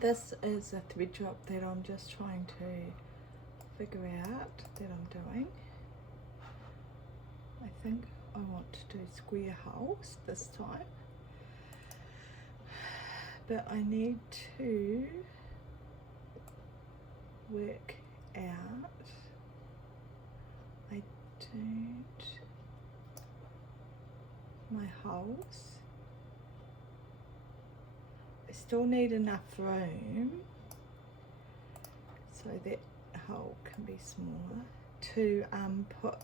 This is a thread drop that I'm just trying to figure out that I'm doing. I think I want to do square holes this time, but I need to work out, I don't, my holes, I still need enough room so that hole can be smaller to put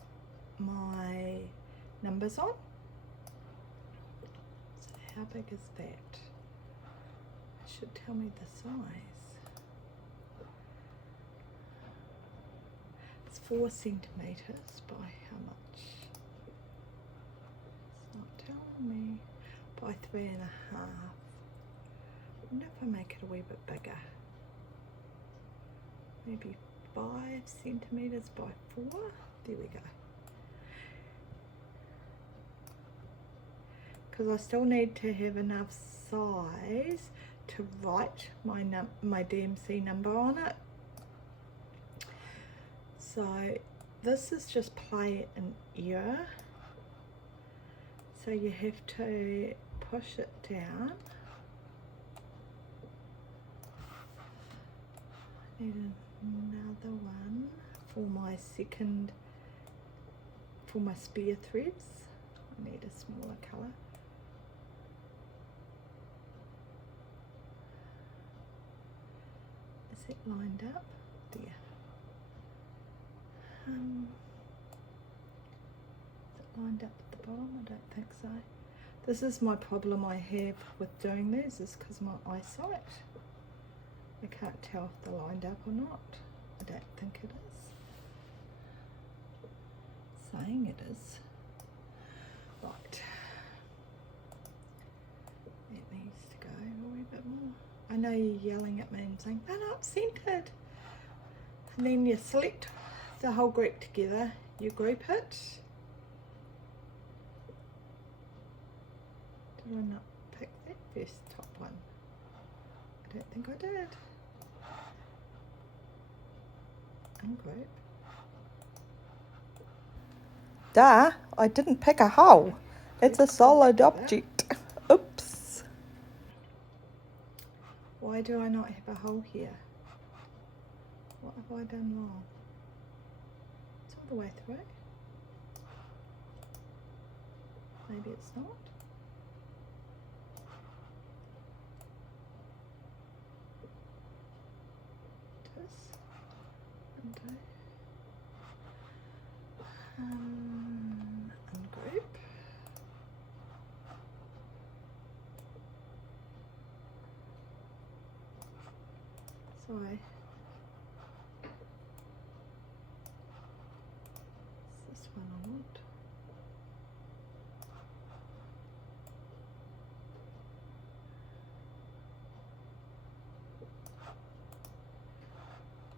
my numbers on. So how big is that? It should tell me the size. It's 4 centimeters by how much? It's not telling me. By 3.5. I wonder if I make it a wee bit bigger. Maybe 5 centimeters by 4. There we go. Because I still need to have enough size to write my DMC number on it. So this is just play and error. So you have to push it down. I need another one for my for my spare threads. I need a smaller colour. Is it lined up? There. Is it lined up at the bottom? I don't think so. This is my problem I have with doing these, is because my eyesight. I can't tell if they're lined up or not. I don't think it is. Saying it is. Right. It needs to go a wee bit more. I know you're yelling at me and saying, they're not centered. And then you select the whole group together, you group it. Did I not pick that first top one? I don't think I did. Ungroup. Duh, I didn't pick a hole. It's a solid object. Oops. Why do I not have a hole here? What have I done wrong? It's all the way through. Maybe it's not. It is. Undo. Ungroup. Sorry. Is this one I want?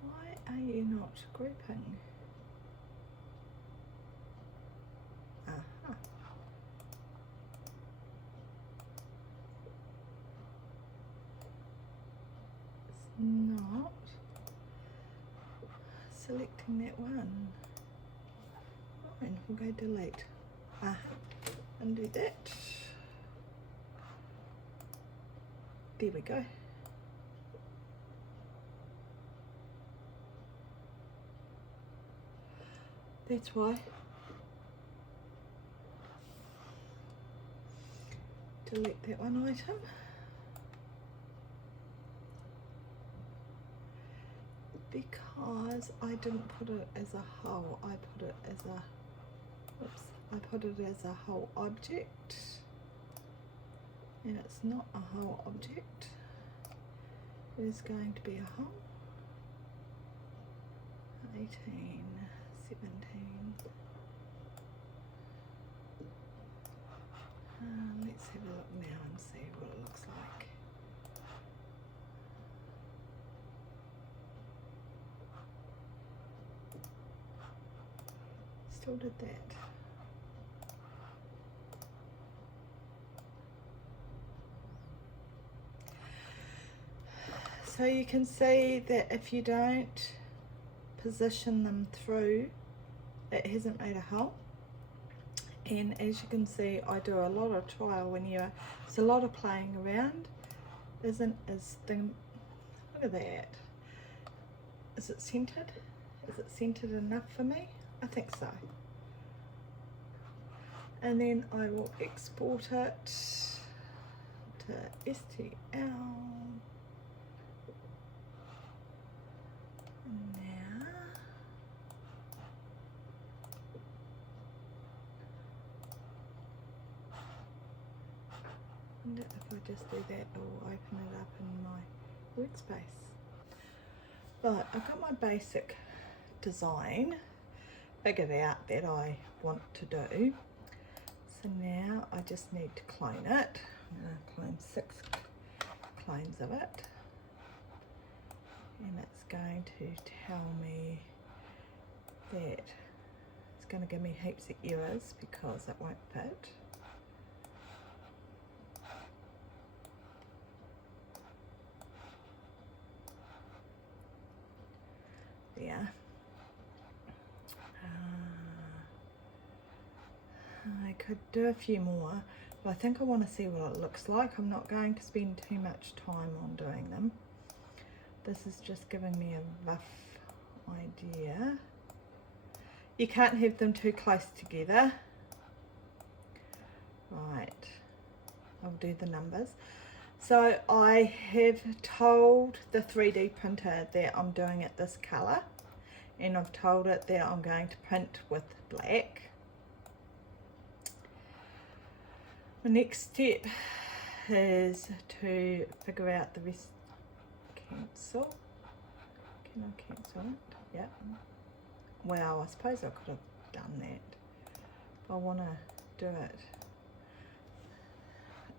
Why are you not grouping? Aha. It's not selecting that one. Fine, we'll go delete. Aha. Undo that. There we go. That's why. Delete that one item. Because I didn't put it as a whole, I put it as a, oops, I put it as a whole object. And it's not a whole object. It is going to be a whole. 18, 17. Let's have a look now and see what it looks like. Still did that. So you can see that if you don't position them through, it hasn't made a hole. And as you can see, I do a lot of trial and error. It's a lot of playing around. Look at that. Is it centered? Is it centered enough for me? I think so. And then I will export it to STL. Now, and if I just do that, it will open it up in my workspace. Right, I've got my basic design figured out that I want to do. So now I just need to clone it. I'm going to clone 6 clones of it. And it's going to tell me that it's going to give me heaps of errors because it won't fit. There. I could do a few more, but I think I want to see what it looks like. I'm not going to spend too much time on doing them. This is just giving me a rough idea. You can't have them too close together. Right, I'll do the numbers. So I have told the 3D printer that I'm doing it this colour, and I've told it that I'm going to print with black. The next step is to figure out the rest. Cancel. Can I cancel it? Yeah. Well, I suppose I could have done that. I want to do it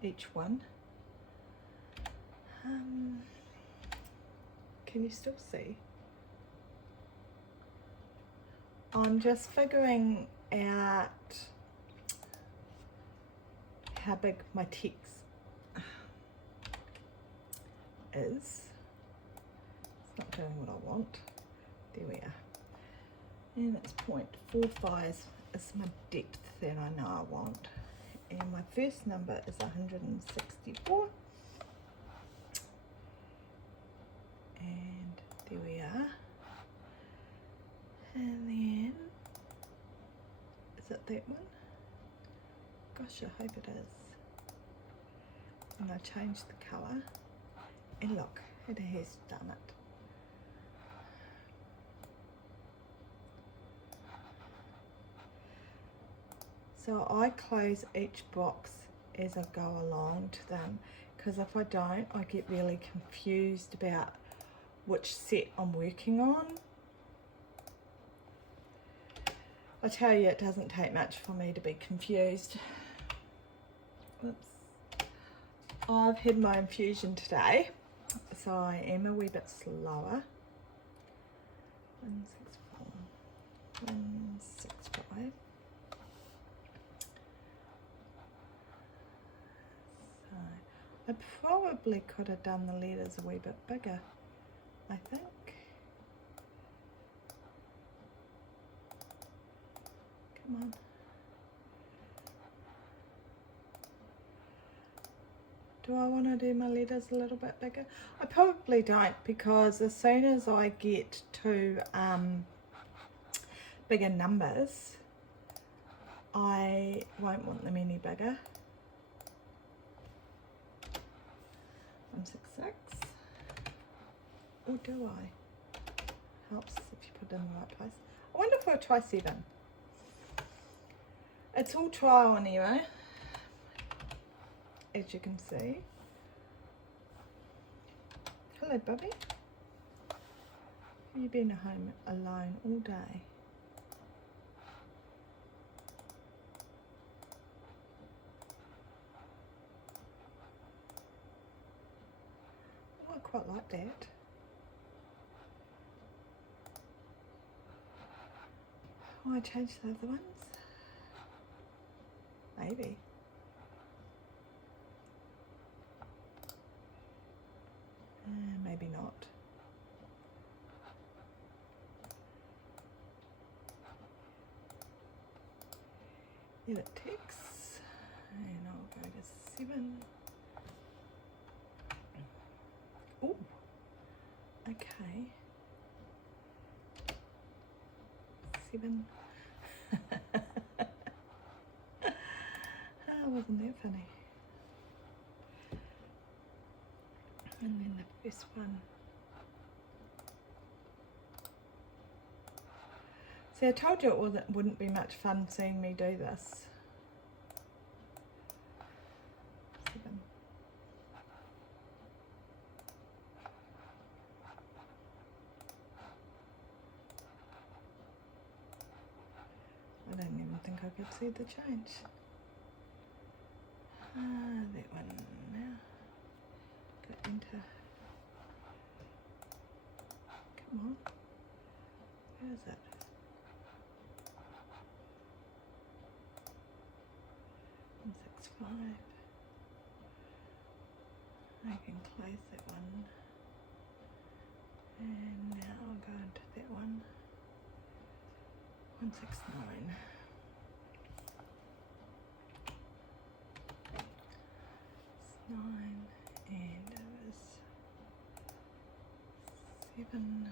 each one. Can you still see? I'm just figuring out how big my text is. It's not doing what I want. There we are. And it's 0.45 is my depth that I know I want. And my first number is 164. And there we are. And then, is it that one? Gosh, I hope it is. And I changed the colour. And look, it has done it. So I close each box as I go along to them, because if I don't, I get really confused about which set I'm working on. I tell you, it doesn't take much for me to be confused. Oops. I've had my infusion today, so I am a wee bit slower. 164, 165. So I probably could have done the letters a wee bit bigger, I think. Come on. Do I want to do my letters a little bit bigger? I probably don't, because as soon as I get to bigger numbers, I won't want them any bigger. 166. Or do I? Helps if you put it in the right place. I wonder if I'll try 7. It's all trial and error, as you can see. Hello, Bubby. You've been at home alone all day. Oh, I quite like that. Oh, I changed the other ones. Maybe. Maybe maybe not. Edit text, and I'll go to 7. Oh, okay. 7. Wasn't that funny? And then the first one. See, I told you it wouldn't be much fun seeing me do this. 7. I don't even think I could see the change. That one now. Go enter. Come on. Where is it? I can close that one, and now I'll go into that one. 169. It's 9, and it was 7.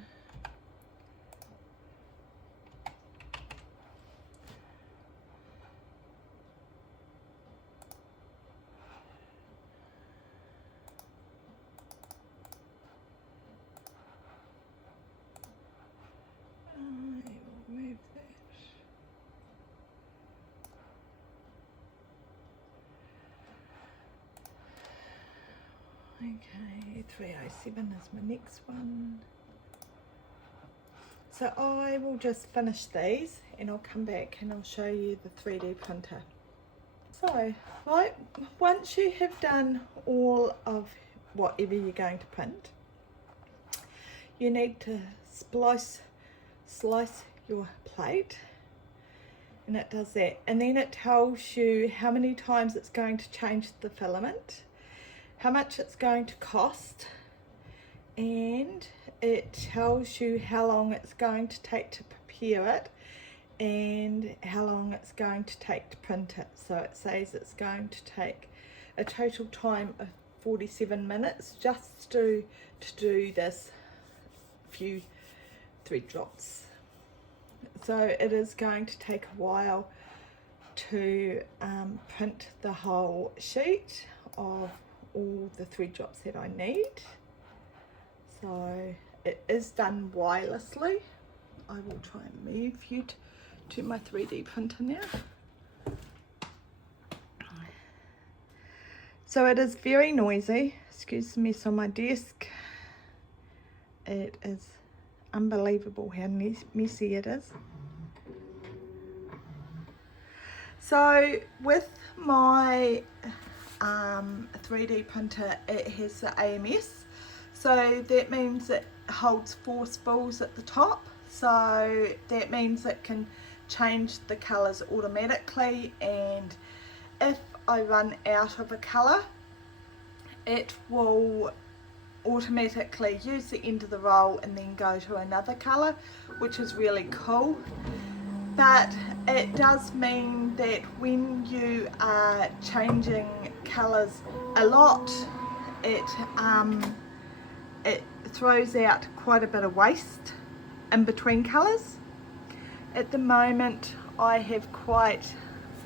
Okay, 307 is my next one. So I will just finish these and I'll come back and I'll show you the 3D printer. So, right, once you have done all of whatever you're going to print, you need to slice your plate, and it does that. And then it tells you how many times it's going to change the filament, how much it's going to cost, and it tells you how long it's going to take to prepare it and how long it's going to take to print it. So it says it's going to take a total time of 47 minutes just to do this few thread drops. So it is going to take a while to print the whole sheet of all the thread drops that I need. So it is done wirelessly. I will try and move you to my 3D printer now. So it is very noisy. Excuse the mess on my desk. It is unbelievable how messy it is. So with my 3D printer, it has the AMS. So that means it holds 4 spools at the top. So that means it can change the colours automatically, and if I run out of a colour, it will automatically use the end of the roll and then go to another colour, which is really cool. But it does mean that when you are changing colours a lot, it throws out quite a bit of waste in between colours. At the moment I have quite,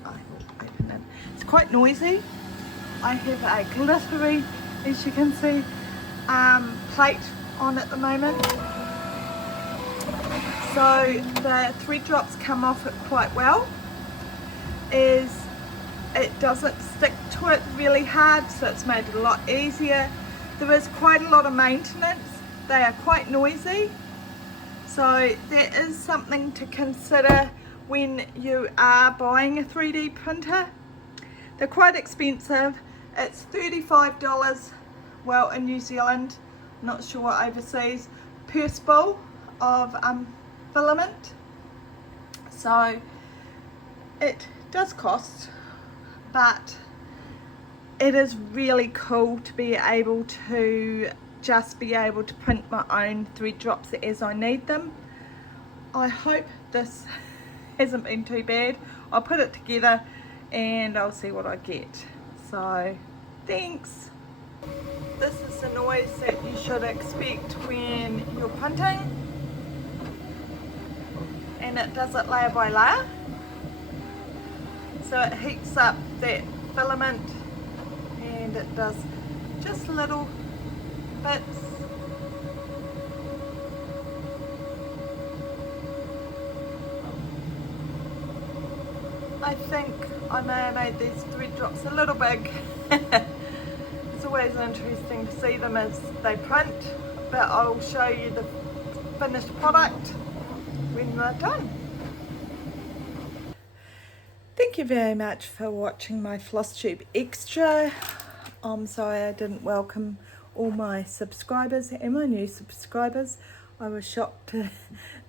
I will open it, it's quite noisy. I have a glittery, as you can see, plate on at the moment. So the thread drops come off it quite well, as it doesn't stick to it really hard, so it's made it a lot easier. There is quite a lot of maintenance. They are quite noisy, so that is something to consider when you are buying a 3D printer. They're quite expensive. It's $35, well, in New Zealand, not sure overseas, per spool of filament. So it does cost, but it is really cool to be able to just be able to print my own thread drops as I need them. I hope this hasn't been too bad. I'll put it together and I'll see what I get. So thanks. This is the noise that you should expect when you're printing, and it does it layer by layer, so it heats up that filament and it does just little bits. I think I may have made these thread drops a little big. It's always interesting to see them as they print, but I'll show you the finished product when they're done. Thank you very much for watching my Flosstube Extra. I'm sorry I didn't welcome all my subscribers and my new subscribers. I was shocked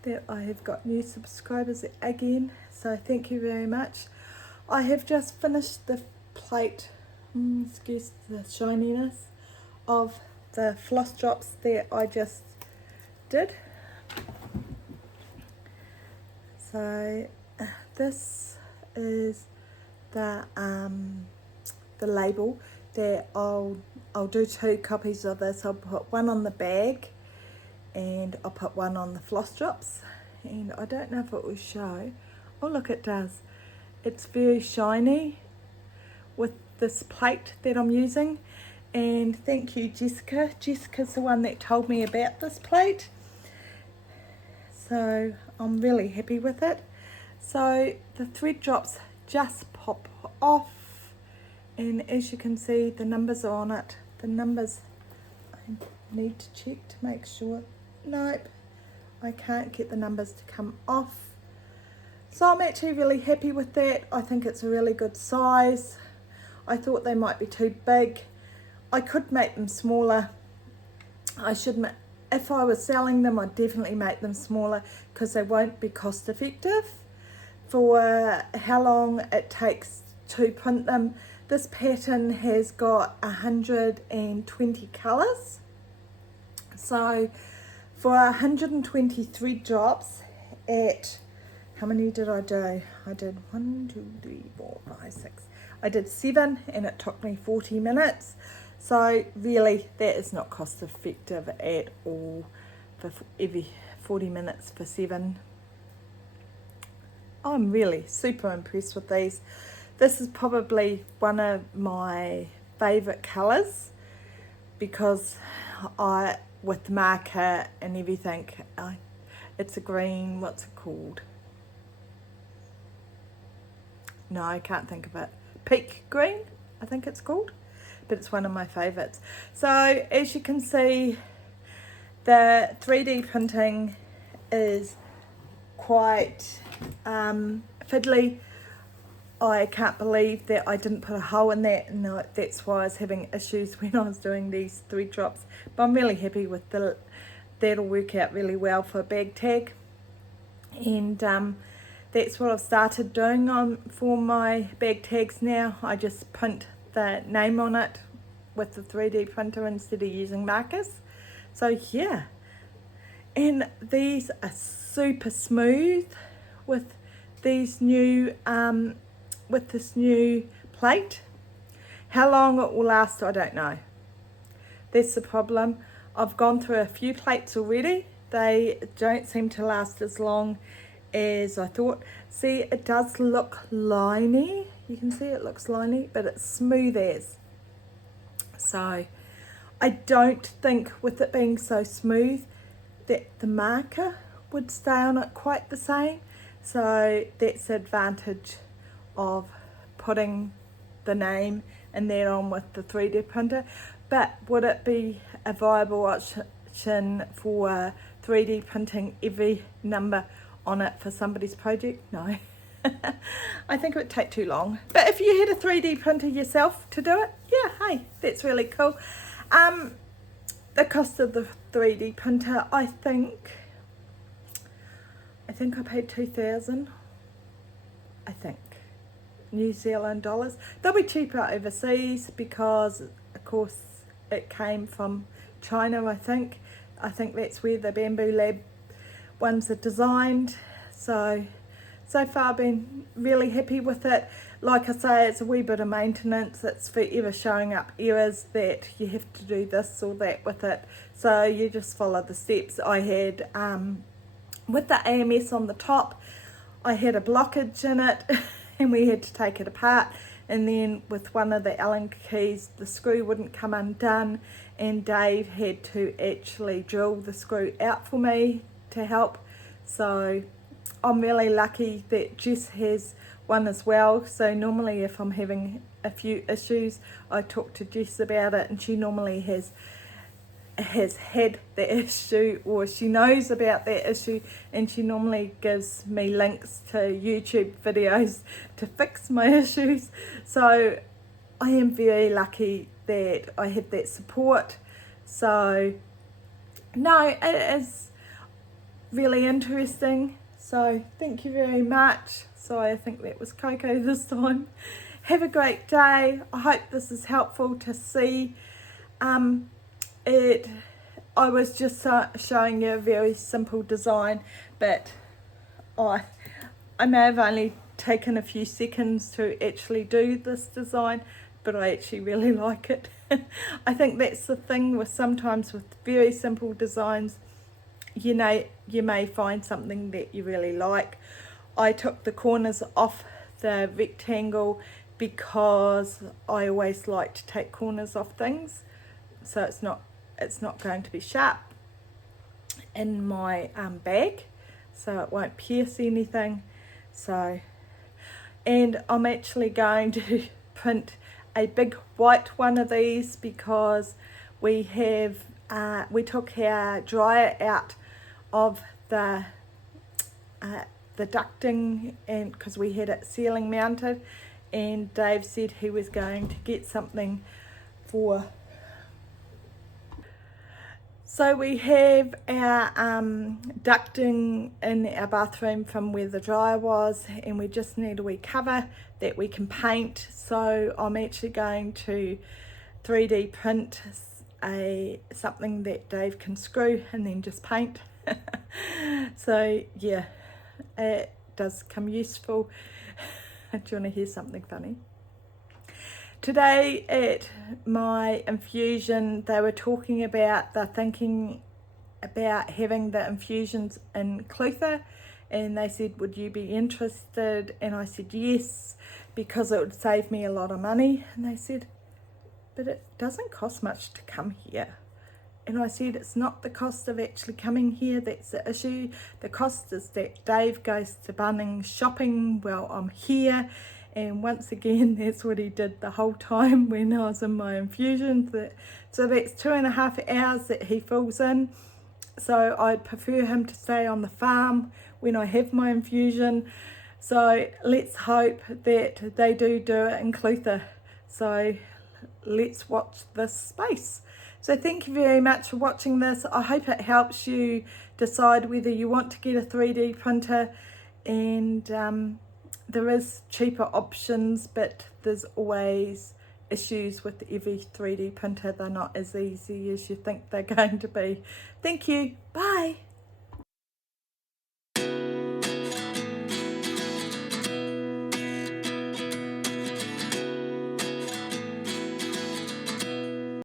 that I have got new subscribers again, so thank you very much. I have just finished the plate, excuse the shininess, of the floss drops that I just did. So this is the label that I'll do 2 copies of this. I'll put one on the bag and I'll put one on the floss drops, and I don't know if it will show. Oh look, it does. It's very shiny with this plate that I'm using, and thank you Jessica. Jessica's the one that told me about this plate, so I'm really happy with it. So the thread drops just pop off, and as you can see the numbers are on it. The numbers I need to check to make sure. Nope, I can't get the numbers to come off. So I'm actually really happy with that. I think it's a really good size. I thought they might be too big. I could make them smaller. If I was selling them, I'd definitely make them smaller because they won't be cost effective for how long it takes to print them. This pattern has got 120 colours. So for 120 thread drops at, how many did I do? I did 1, 2, 3, 4, 5, 6. I did 7 and it took me 40 minutes. So really that is not cost effective at all for every 40 minutes for 7. I'm really super impressed with these. This is probably one of my favourite colours because with the marker and everything, it's a green, what's it called? No, I can't think of it. Peak green, I think it's called, but it's one of my favourites. So as you can see, the 3D printing is quite fiddly. I can't believe that I didn't put a hole in that, and that's why I was having issues when I was doing these thread drops. But I'm really happy with that'll work out really well for a bag tag, and that's what I've started doing for my bag tags now. I just print the name on it with the 3D printer instead of using markers. So yeah, and these are super smooth with these new with this new plate. How long it will last, I don't know. That's the problem. I've gone through a few plates already. They don't seem to last as long as I thought. See, it does look liney. You can see it looks liney, but it's smooth as. So I don't think with it being so smooth that the marker would stay on it quite the same. So that's the advantage of putting the name and that on with the 3D printer. But would it be a viable option for 3D printing every number on it for somebody's project? No. I think it would take too long. But if you had a 3D printer yourself to do it, yeah, hey, that's really cool. The cost of the 3D printer, I think I paid 2,000, I think, New Zealand dollars. They'll be cheaper overseas because of course it came from China, I think that's where the Bamboo Lab ones are designed. So far I've been really happy with it. Like I say, it's a wee bit of maintenance. It's forever showing up errors that you have to do this or that with it, so you just follow the steps. I had with the AMS on the top, I had a blockage in it and we had to take it apart, and then with one of the Allen keys the screw wouldn't come undone, and Dave had to actually drill the screw out for me to help. So I'm really lucky that Jess has one as well. So normally if I'm having a few issues, I talk to Jess about it, and she normally has had the issue, or she knows about that issue, and she normally gives me links to YouTube videos to fix my issues. So I am very lucky that I had that support. So no, it is really interesting. So thank you very much. So I think that was Coco this time. Have a great day. I hope this is helpful to see. I was just showing you a very simple design, but I may have only taken a few seconds to actually do this design, but I actually really like it. I think that's the thing with sometimes with very simple designs, you know, you may find something that you really like. I took the corners off the rectangle because I always like to take corners off things, so it's not going to be sharp in my bag, so it won't pierce anything. So, and I'm actually going to print a big white one of these because we have we took our dryer out of the ducting, and because we had it ceiling mounted, and Dave said he was going to get something for. So we have our ducting in our bathroom from where the dryer was, and we just need a wee cover that we can paint. So I'm actually going to 3D print something that Dave can screw and then just paint. So yeah, it does come useful. Do you want to hear something funny? Today at my infusion, they were talking about, they're thinking about having the infusions in Clutha, and they said, would you be interested? And I said yes, because it would save me a lot of money. And they said, but it doesn't cost much to come here. And I said, it's not the cost of actually coming here that's the issue. The cost is that Dave goes to Bunnings shopping while I'm here. And once again, that's what he did the whole time when I was in my infusions. So that's 2.5 hours that he fills in. So I'd prefer him to stay on the farm when I have my infusion. So let's hope that they do it in Clutha. So let's watch this space. So thank you very much for watching this. I hope it helps you decide whether you want to get a 3D printer, and there is cheaper options, but there's always issues with every 3D printer. They're not as easy as you think they're going to be. Thank you. Bye.